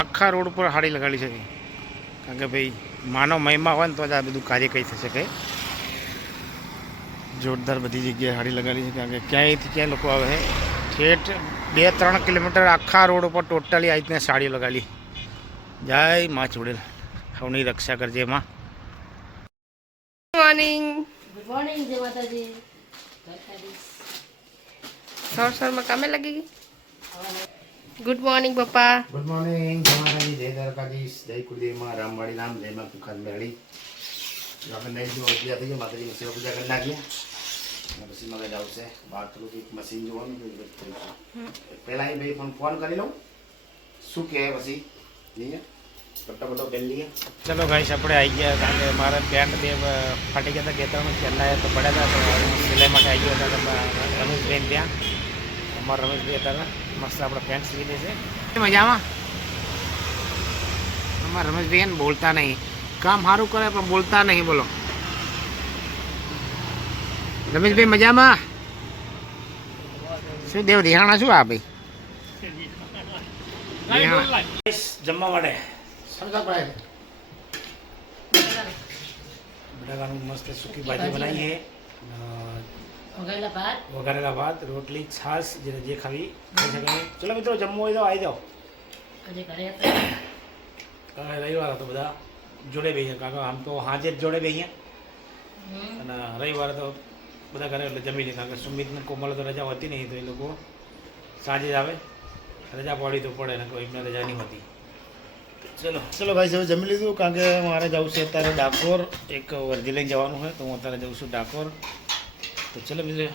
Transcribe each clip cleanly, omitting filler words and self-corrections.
આખા રોડ પર હાડી લગાડી છે, કારણ કે ભાઈ માનો મહિમા હોય ને તો જ આ બધું કાર્ય કહી શકે. જોરદાર બધી જગ્યાએ હાડી લગાડી છે, કારણ કે ક્યાંયથી ક્યાંય લોકો આવે છે. ઠેઠ 2-3 કિલોમીટર આખા રોડ ઉપર ટોટલી આ રીતના સાડીઓ લગાડી. જય માં ચુડેલ, હવની રક્ષા કરજે એમાં. મોર્નિંગ. ગુડ મોર્નિંગ, જય માતાજી. સવારમાં કામે લાગી ગઈ. ગુડ મોર્નિંગ પપ્પા. ગુડ મોર્નિંગ, જય માતાજી, જય દ્વારકાધીશ, જય કુલદેવમાં, રામવાડી રામ, જય માં કુખાર મેળી. આપણે નહીં જો પૂજા થઈ જાય, માતાજીની સેવા પૂજા કરી નાખીએ. પછી મને જવું છે બહાર થોડુંક એક મશીન જોવાનું પહેલાં અહીં ભાઈ ફોન કરી લઉં શું કહે, પછી જઈએ પટ્ટો પહેરી લઈએ. ચલો ગાઈસ, આપણે આવી ગયા, કારણ કે મારા પેન્ટ બે ફાટી ગયા હતા, 2-3 છેલ્લા તો પડ્યા હતા, તો સિલાઈ માટે આવી ગયા હતા રમેશભાઈ ત્યાં. અમારા રમેશભાઈ હતા, મસ્ત આપણે પેન્ટ સીવી લે છે મજામાં. અમારા રમેશભાઈ ને બોલતા નહીં, કામ સારું કરે પણ બોલતા નહીં. બોલો રમેશભાઈ મજામાં? શું દેવ રિહાણા શું આ ભાઈ જમવા માટે બટાકાનું મસ્ત સૂકી ભાજી બનાવીએ, વઘારેલા ભાત, રોટલી, છાશ, જે ખાવી ખાઈ શકે. ચલો મિત્રો, જમવું હોય તો આવી જાઓ. રવિવાર હતો, બધા જોડે બેસીએ, કારણ કે આમ તો હાજે જ જોડે બેસીએ, અને રવિવારે તો બધા ઘરે એટલે જમી લે, કારણ કે સુમિતને કોમલ તો રજા હોતી નહીં, તો એ લોકો સાંજે જ આવે. રજા પડી તો પડે ને, કોઈ એમને રજા નહીં હોતી. ચલો ભાઈ, હવે જમી લીધું, કારણ કે મારે જવું છે અત્યારે ડાકોર, એક વર્ધી લઈને જવાનું હોય, તો હું અત્યારે જઉં છું ડાકોર. તો ચલો બીજું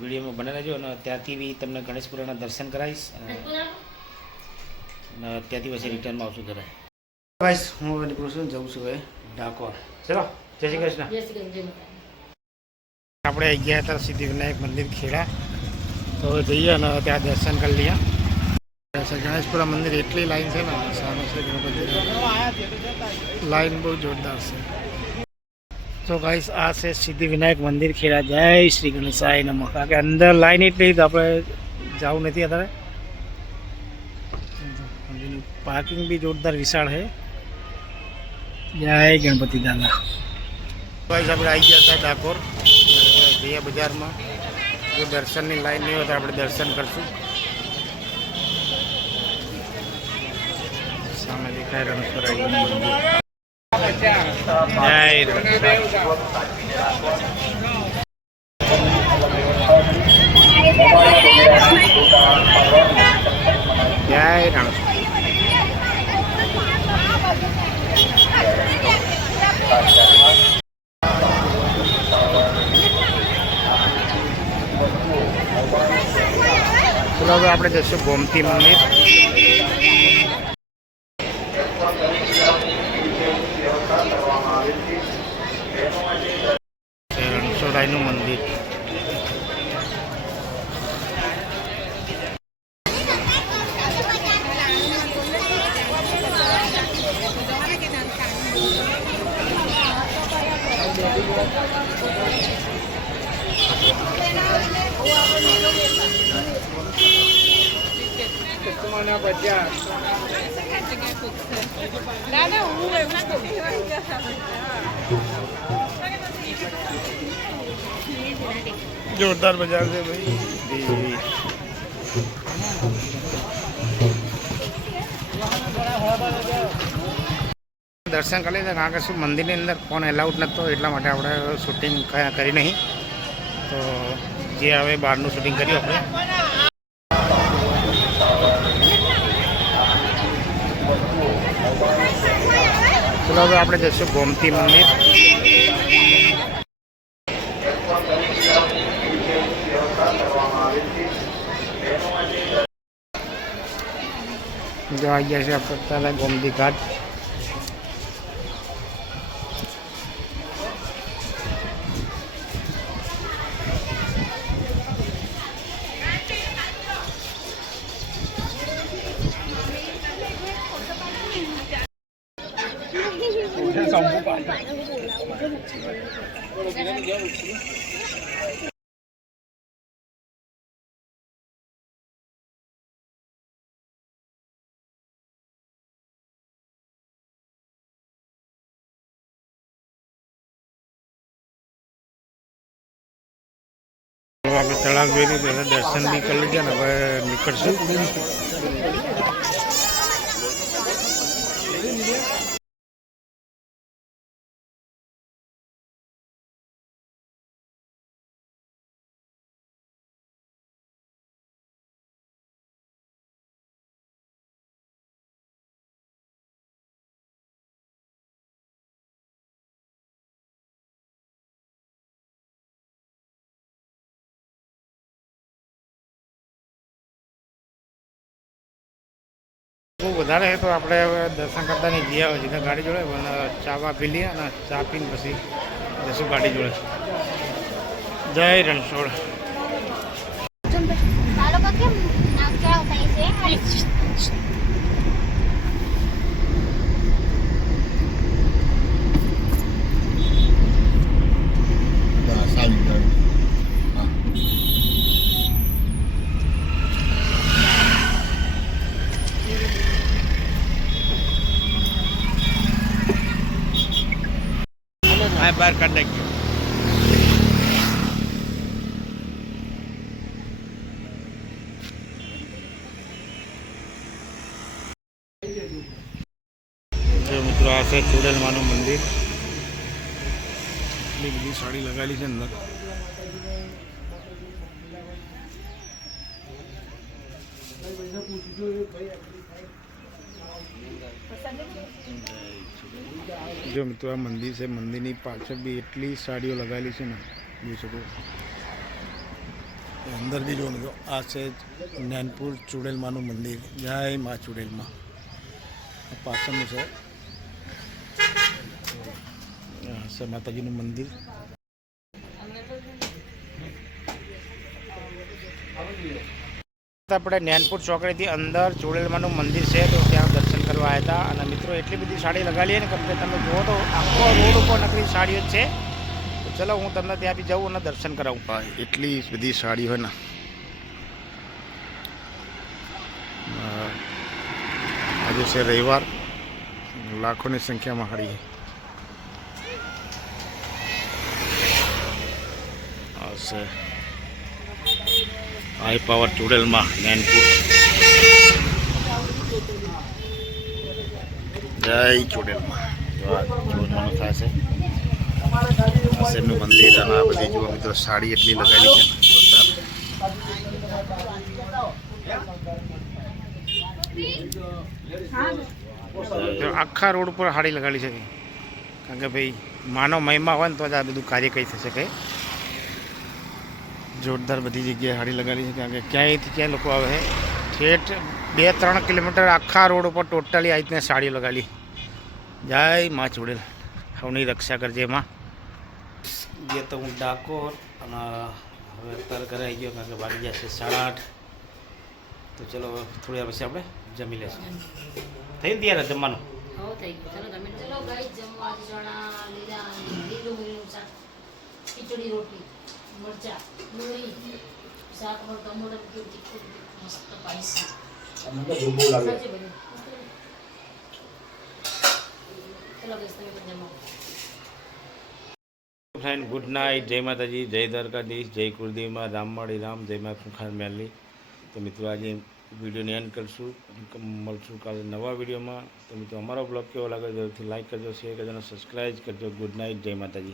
વિડીયોમાં બને રહેજો, અને ત્યાંથી બી તમને ગણેશપુરાના દર્શન કરાવીશ, અને ત્યાંથી પછી રિટર્નમાં આવશું ઘરે. ભાઈ હું હવે નીકળું છું, જઉં છું હવે ડાકોર. ચલો, જય શ્રી કૃષ્ણ. આપણે આવી ગયા હતા સિદ્ધિવિનાયક મંદિર ખેડા, તો હવે જઈએ અને ત્યાં દર્શન કરી લઈએ. ગણેશપુરા મંદિર એટલી લાઈન છે ને, સામે છે ગણપતિ, લાઈન બહુ જોરદાર છે. તો ગાઈસ, આ છે સિદ્ધિવિનાયક મંદિર ખેડા. જય શ્રી ગણેશાય નમઃ. કારણ કે અંદર લાઈન એટલી તો આપણે જવું નથી અત્યારે. પાર્કિંગ બી જોરદાર વિશાળ છે. જય ગણપતિ દાદા. ગાઈસ, આપણે આવી ગયા હતા ડાકોર, જઈએ બજારમાં. જો દર્શનની લાઈન નહીં હોય તો આપણે દર્શન કરશું. સામે દેખાય રણેશ્વરાયનું મંદિર. જય રણેશ્વરાય. જય રણેશ્વરાય. ચલો હવે આપણે જઈશું ગોમતી મંદિર. રણછોડરાયનું મંદિર. જોરદાર બજાર છે ભાઈ. દર્શન કરી લીધા, કારણ કે શું મંદિરની અંદર ફોન એલાઉડ નહોતો, એટલા માટે આપણે શૂટિંગ કરી નહીં. તો જે હવે બહારનું શૂટિંગ કર્યું આપણે. ચલો હવે આપણે જઈશું ગોમતી મંદિર. જો આવી ગયા છે આપણે ગોમતી ઘાટ. આપણે તળાવ જોઈ લીધું એટલે દર્શન બી કરી લીધા ને હવે નીકળશું. બહુ વધારે તો આપણે હવે દર્શન કરતા નહીં ગયા હોય છે ગાડી જોડે પણ ચા વા પી લઈએ અને ચા પીને પછી જશું ગાડી જોડે. જય રણછોડ. આ બહાર કાઢી નાખ્યો. મિત્રો આ છે ચુડેલમાનું મંદિર. એટલી બધી સાડી લગાવેલી છે અંદર. જો મિત્રો આ મંદિર છે, મંદિરની પાછળ બી એટલી સાડીઓ લગાવેલી છે ને જોઈ શકો. અંદર બી જો મિત્રો આ છે નૈનપુર ચુડેલમાનું મંદિર. જય મા ચુડેલમાં. પાછળનું છે છે માતાજીનું મંદિર. આપણે નૈનપુર ચોકડીથી અંદર ચુડેલમાનું મંદિર છે તો ત્યાં દર્શન કરવા આવ્યા હતા. અને મિત્રો એટલી બધી સાડી લગાડી ને કેમ કે તમે જુઓ તો આખો રોડ ઉપર નકરી સાડીઓ જ છે. તો ચલો હું તમને ત્યાં બી જાઉં અને દર્શન કરાવું. એટલી બધી સાડી હોય ને. આજે છે રવિવાર, લાખોની સંખ્યામાં સાડી છે. હાઈ પાવર ચુડેલમાં નૈનપુર. જય ચુડેલમાં. જોવાનું થાય છે એમનું મંદિર. અને આ બધી જુઓ મિત્રો સાડી એટલી લગાવેલી છે જોરદાર. આખા રોડ ઉપર સાડી લગાવેલી છે કારણ કે ભાઈ માનો મહિમા હોય ને તો જ આ બધું કાર્ય કઈ થશે કે જોરદાર બધી જગ્યાએ સાડી લગાવેલી છે. કારણ કે ક્યાંયથી ક્યાંય લોકો આવે છે. ઠેઠ 2-3 કિલોમીટર આખા રોડ ઉપર ટોટલી આ રીતના સાડીઓ લગાવેલી. જય મા ચુડેલ. સૌની રક્ષા કરજે એમાં. જે તો હું ડાકોર અને હવે અત્યારે ઘરે આવી ગયો કારણ કે વાગી ગયા છે 8:30. તો ચલો થોડી વાર પછી આપણે જમી લઈશું. થઈ ને ત્યારે જમવાનું? થઈ ગયું. ચલો ગાઈસ જમવા ચણા લીલા લીલું શાક, ખીચડી રોટલી, મરચા, ડુંગળી, શાક પર ટમેટો તીખું મસ્ત સ્પાઈસી. મને તો બહુ લાગે. ચલો ગાઈસ તમે પણ જમો. Friend good night. જય માતાજી, જય દ્વારકાધીશ, જય કુળદેવીમાં, રામવાડી રામ, જય મા ખુખાર મેલી. તો મિત્રો આજે વિડીયોને એન્ડ કરશું. મળશું કાલે નવા વિડીયોમાં. તો મિત્રો અમારો બ્લોગ કેવો લાગે જરૂરથી લાઈક કરજો, શેર કરજો અને સબસ્ક્રાઈબ કરજો. Good night. જય માતાજી.